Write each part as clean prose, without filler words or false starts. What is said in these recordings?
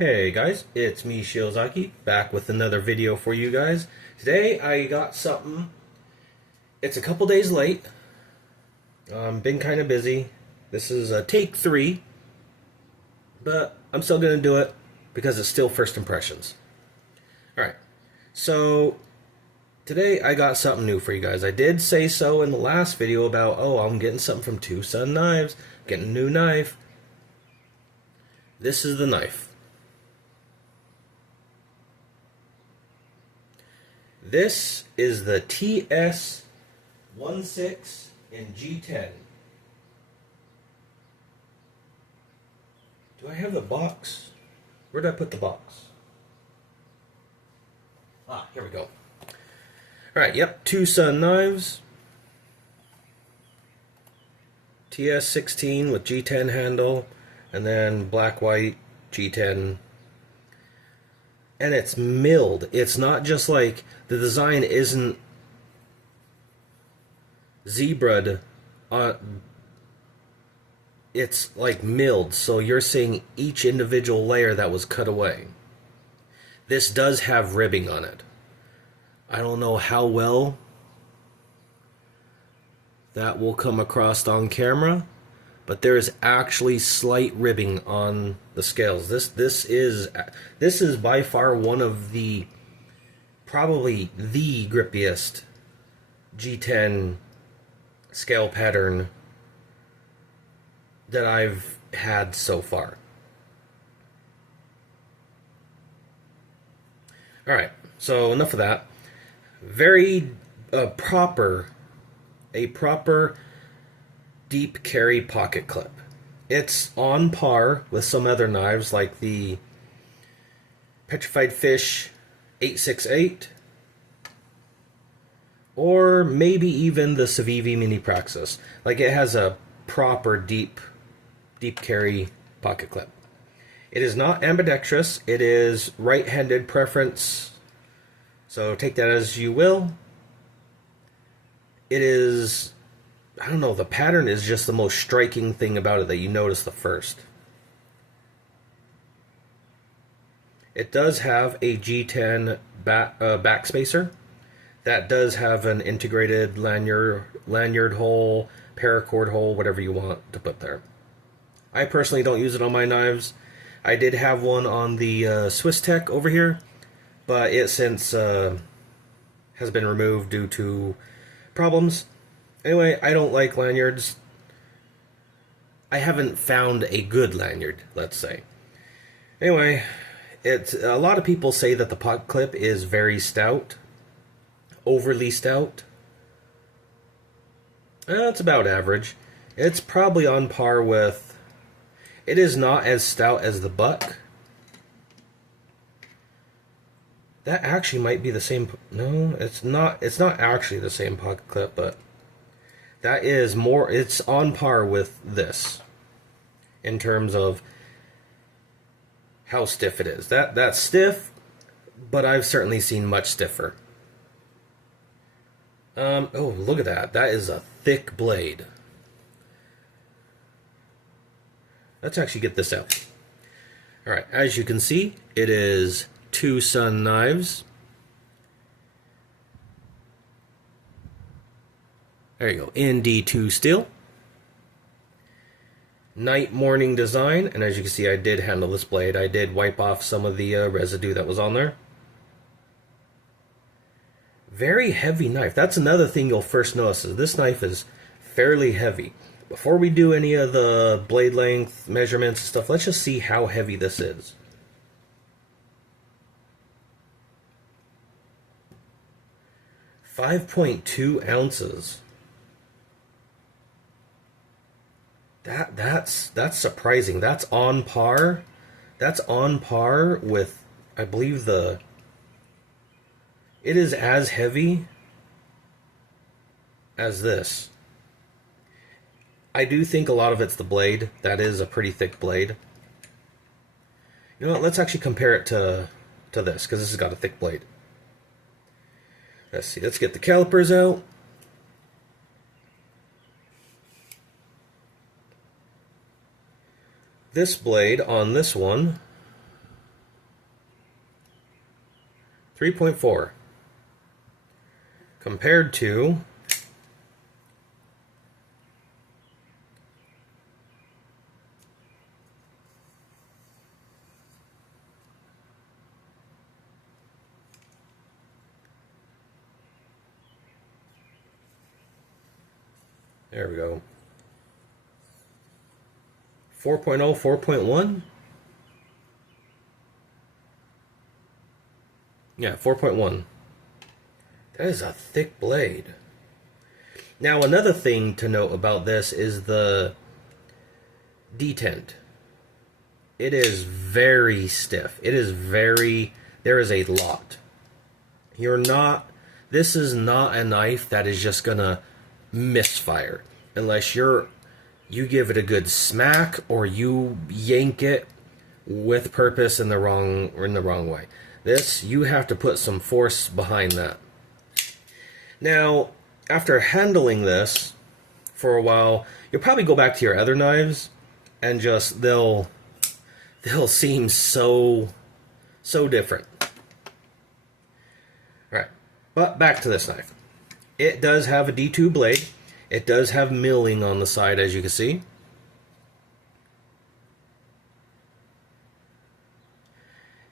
Hey guys, it's me Shiozaki, back with another video for you guys. Today I got something, it's a couple days late, been kind of busy. This is a take 3, but I'm still going to do it because it's still first impressions. Alright, so today I got something new for you guys. I did say so in the last video about, I'm getting something from TwoSun Knives, getting a new knife. This is the knife. This is the TS16 in G10. Do I have the box? Where did I put the box? Here we go. Alright, yep, TwoSun Knives. TS16 with G10 handle, and then black-white G10. And it's milled. It's not just like, the design isn't zebraed. It's like milled, so you're seeing each individual layer that was cut away. This does have ribbing on it. I don't know how well that will come across on camera, but there is actually slight ribbing on the scales. This is by far one of the, probably the grippiest G10 scale pattern that I've had so far. Alright, so enough of that. Very proper deep carry pocket clip. It's on par with some other knives like the Petrified Fish 868 or maybe even the Civivi Mini Praxis. Like, it has a proper deep carry pocket clip. It is not ambidextrous. It is right-handed preference, so take that as you will. It is, I don't know, the pattern is just the most striking thing about it that you notice the first. It does have a G10 backspacer that does have an integrated lanyard hole, paracord hole, whatever you want to put there. I personally don't use it on my knives. I did have one on the Swiss Tech over here, but it since has been removed due to problems. Anyway, I don't like lanyards. I haven't found a good lanyard, let's say. Anyway, a lot of people say that the pocket clip is very stout, overly stout. It's about average. It's probably on par with, it is not as stout as the Buck. That actually might be the same, no, it's not actually the same pocket clip, but that is more, it's on par with this in terms of how stiff it is. That's stiff, but I've certainly seen much stiffer. Oh, look at that. That is a thick blade. Let's actually get this out. Alright, as you can see, it is TwoSun Knives. There you go, ND2 steel. Night morning design, and as you can see, I did handle this blade. I did wipe off some of the residue that was on there. Very heavy knife. That's another thing you'll first notice, is this knife is fairly heavy. Before we do any of the blade length measurements and stuff, let's just see how heavy this is. .2 ounces. That's surprising. That's on par. That's on par with, I believe, it is as heavy as this. I do think a lot of it's the blade. That is a pretty thick blade. You know what, let's actually compare it to this, because this has got a thick blade. Let's see, let's get the calipers out. This blade on this one 3.4 compared to there we go. 4.0, 4.1? Yeah, 4.1. That is a thick blade. Now, another thing to note about this is the detent. It is very stiff. It is very... There is a lot. You're not... This is not a knife that is just gonna misfire. Unless you give it a good smack or you yank it with purpose in the wrong way. This, you have to put some force behind that. Now, after handling this for a while, you'll probably go back to your other knives and just they'll seem so different. Alright, but back to this knife. It does have a D2 blade. It does have milling on the side, as you can see.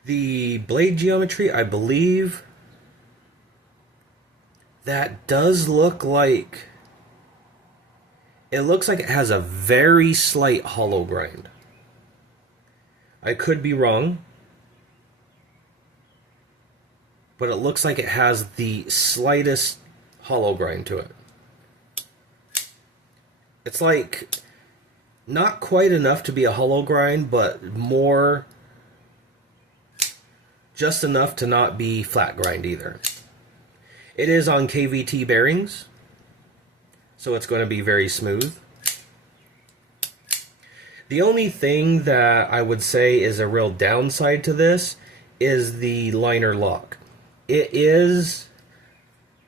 The blade geometry, I believe, that does look like... It looks like it has a very slight hollow grind. I could be wrong, but it looks like it has the slightest hollow grind to it. It's like not quite enough to be a hollow grind, but more just enough to not be flat grind either. It is on KVT bearings, so it's going to be very smooth. The only thing that I would say is a real downside to this is the liner lock. It is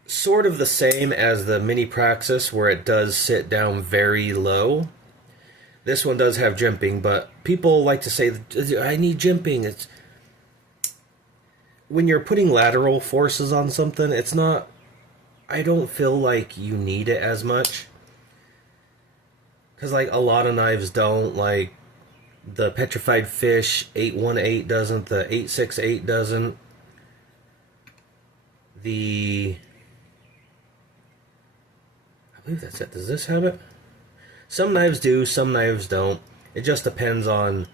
sort of the same as the Mini Praxis, where it does sit down very low. This one does have jimping, but people like to say, I need jimping. It's when you're putting lateral forces on something, it's not... I don't feel like you need it as much. Because, like, a lot of knives don't. Like, the Petrified Fish 818 doesn't. The 868 doesn't. I believe that's it. Does this have it? Some knives do, some knives don't. It just depends on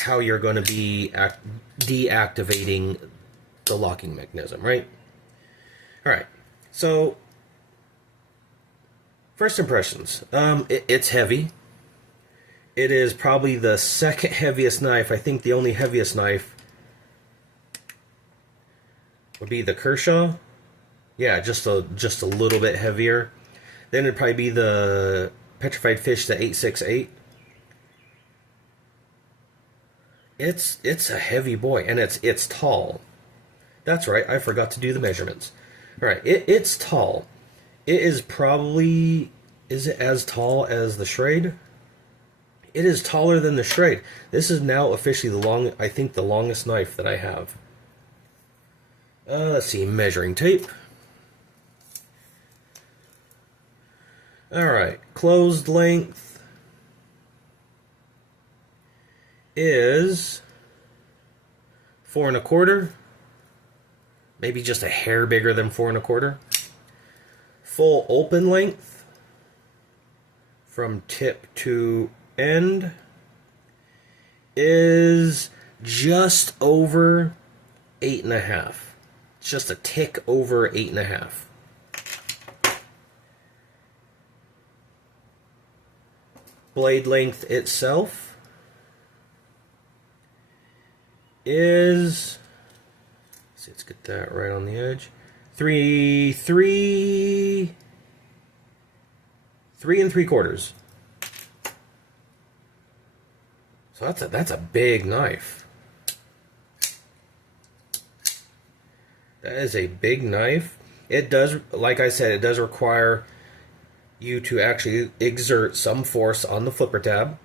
how you're going to be deactivating the locking mechanism, right? Alright, so first impressions. It's heavy. It is probably the second heaviest knife. I think the only heaviest knife would be the Kershaw. Yeah, just a little bit heavier. Then it'd probably be the Petrified Fish, the 868. It's a heavy boy, and it's tall. That's right, I forgot to do the measurements. Alright, it's tall. It is probably... Is it as tall as the Schrade? It is taller than the Schrade. This is now officially the longest knife that I have. Let's see, measuring tape. Alright, closed length is 4 1/4. Maybe just a hair bigger than 4 1/4. Full open length from tip to end is just over 8.5. It's just a tick over 8.5. Blade length itself is, let's get that right on the edge. 3 3/4. So that's a big knife. That is a big knife. It does, like I said, it does require you to actually exert some force on the flipper tab.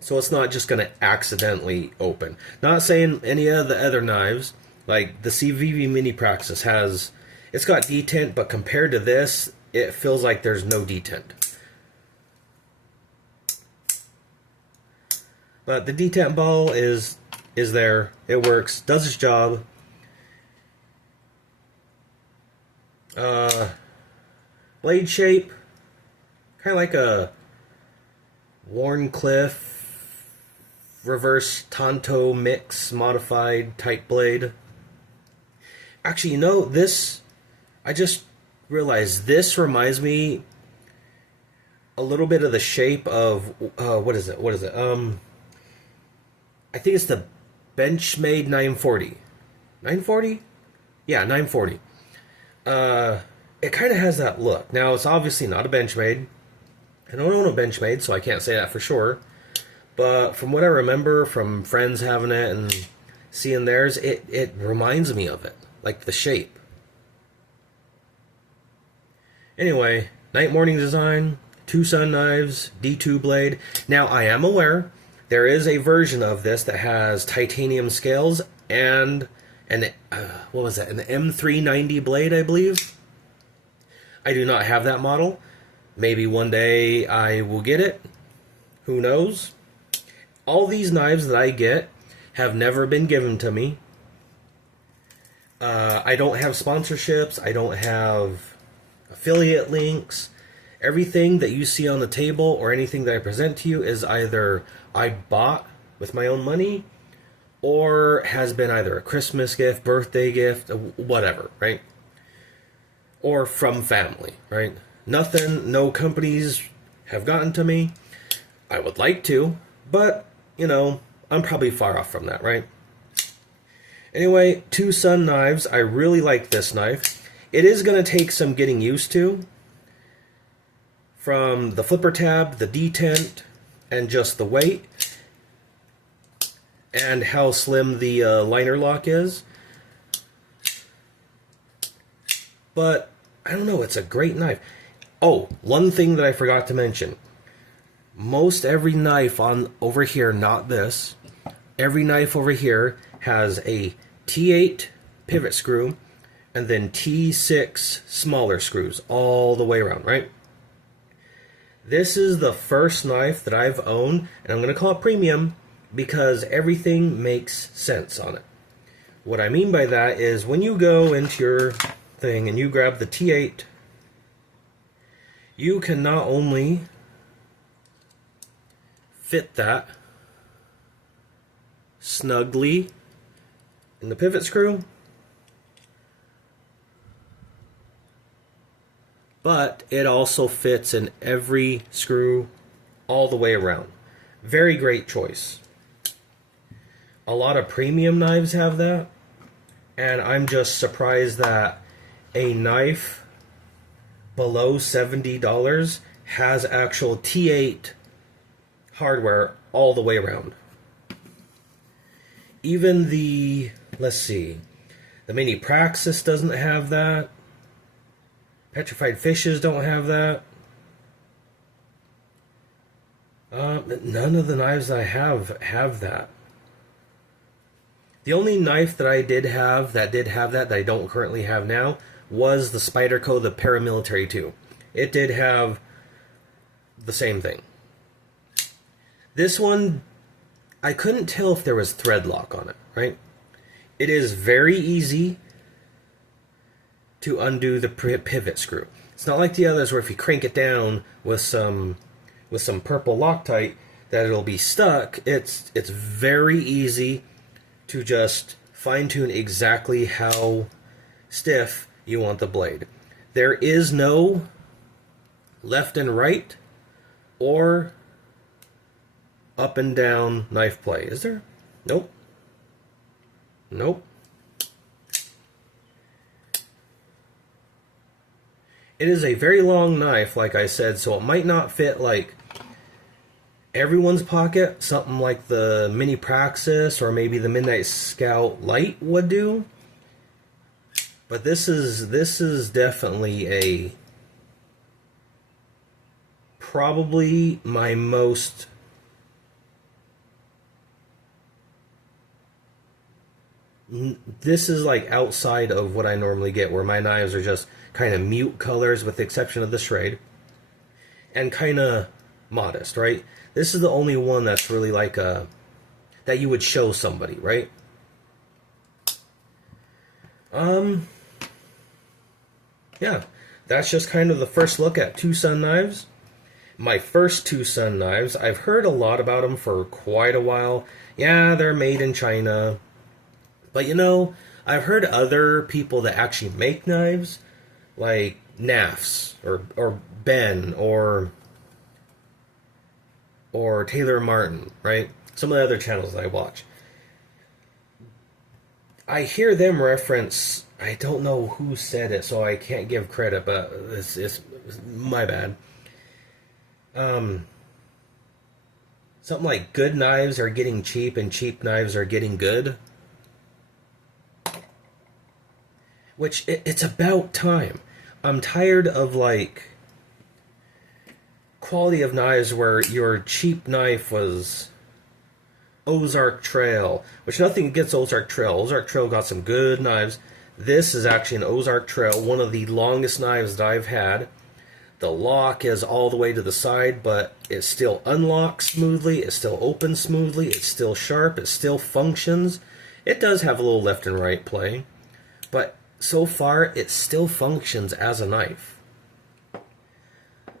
So it's not just going to accidentally open. Not saying any of the other knives, like the CVV Mini Praxis has, it's got detent, but compared to this, it feels like there's no detent. But the detent ball is there. It works, does its job. Blade shape, kind of like a Warncliffe reverse Tonto mix modified type blade. Actually, you know, this, I just realized this reminds me a little bit of the shape of, what is it? I think it's the Benchmade 940. 940? Yeah, 940. It kind of has that look. Now, it's obviously not a Benchmade. I don't own a Benchmade, so I can't say that for sure. But from what I remember from friends having it and seeing theirs, it reminds me of it. Like the shape. Anyway, night morning design, TwoSun knives, D2 blade. Now, I am aware there is a version of this that has titanium scales and what was that? An M390 blade, I believe. I do not have that model. Maybe one day I will get it. Who knows? All these knives that I get have never been given to me. I don't have sponsorships. I don't have affiliate links. Everything that you see on the table or anything that I present to you is either I bought with my own money or has been either a Christmas gift, birthday gift, whatever, right? Or from family, right? Nothing, no companies have gotten to me. I would like to, but, you know, I'm probably far off from that, right? Anyway, TwoSun knives. I really like this knife. It is going to take some getting used to. From the flipper tab, the detent, and just the weight. And how slim the liner lock is. But, I don't know, it's a great knife. Oh, one thing that I forgot to mention. Most every knife on over here, not this, every knife over here has a T8 pivot screw and then T6 smaller screws all the way around, right? This is the first knife that I've owned, and I'm going to call it premium because everything makes sense on it. What I mean by that is when you go into your thing and you grab the T8, you can not only fit that snugly in the pivot screw, but it also fits in every screw all the way around. Very great choice. A lot of premium knives have that, and I'm just surprised that a knife below $70 has actual T8 hardware all the way around. Even the, let's see, the Mini Praxis doesn't have that. Petrified Fishes don't have that. None of the knives I have that. The only knife that I did have that I don't currently have now was the Spyderco, the Paramilitary 2. It did have the same thing. This one, I couldn't tell if there was thread lock on it, right? It is very easy to undo the pivot screw. It's not like the others where if you crank it down with some purple Loctite that it'll be stuck. It's very easy to just fine-tune exactly how stiff you want the blade. There is no left and right or up and down knife play, is there? Nope. Nope. It is a very long knife, like I said, so it might not fit like everyone's pocket, something like the Mini Praxis or maybe the Midnight Scout Light would do. But this is definitely probably my most This is like outside of what I normally get, where my knives are just kind of mute colors with the exception of the Schrade, and kind of modest, right? This is the only one that's really like a that you would show somebody, right? Um, yeah, that's just kind of the first look at TwoSun knives. My first TwoSun knives, I've heard a lot about them for quite a while. Yeah, they're made in China. But you know, I've heard other people that actually make knives, like NAFs or Ben or Taylor Martin, right? Some of the other channels that I watch. I hear them reference. I don't know who said it, so I can't give credit, but it's my bad. Um, Something like good knives are getting cheap and cheap knives are getting good. Which it's about time. I'm tired of like quality of knives where your cheap knife was Ozark Trail, which nothing against Ozark Trail. Ozark Trail got some good knives. This is actually an Ozark Trail, one of the longest knives that I've had. The lock is all the way to the side, but it still unlocks smoothly, it still opens smoothly, it's still sharp, it still functions. It does have a little left and right play, but so far it still functions as a knife.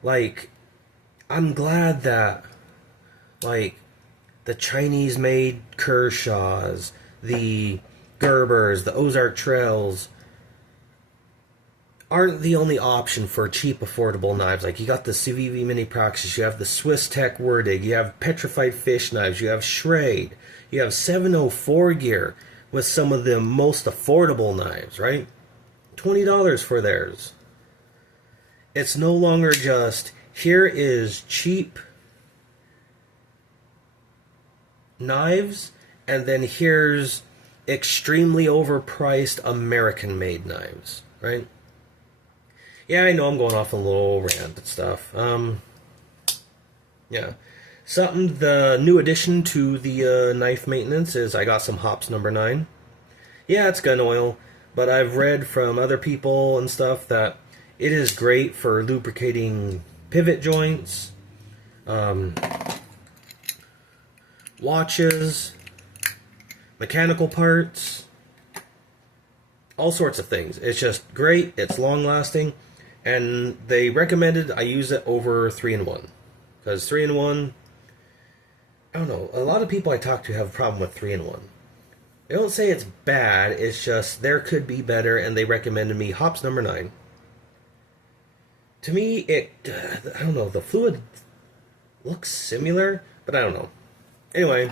Like, I'm glad that, like, the Chinese made Kershaws, the Gerbers, the Ozark Trails aren't the only option for cheap, affordable knives. Like, you got the CVV Mini Praxis, you have the Swiss Tech Werdig, you have Petrified Fish knives, you have Schrade, you have 704 gear with some of the most affordable knives, right? $20 for theirs. It's no longer just, here is cheap knives, and then here's extremely overpriced American-made knives, right? Yeah, I know I'm going off a little rant and stuff. Yeah. The new addition to the knife maintenance is I got some hops number 9. Yeah, it's gun oil, but I've read from other people and stuff that it is great for lubricating pivot joints, watches, mechanical parts, all sorts of things. It's just great, it's long lasting, and they recommended I use it over 3-in-1. Because 3-in-1, I don't know, a lot of people I talk to have a problem with 3-in-1. They don't say it's bad, it's just there could be better, and they recommended me hops number 9. To me, I don't know, the fluid looks similar, but I don't know. Anyway,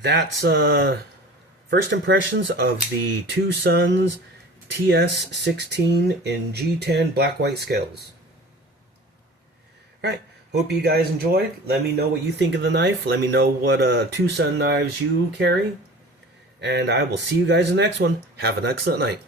that's first impressions of the TwoSun's TS16 in G10 black-white scales. Alright, hope you guys enjoyed. Let me know what you think of the knife. Let me know what TwoSun knives you carry. And I will see you guys in the next one. Have an excellent night.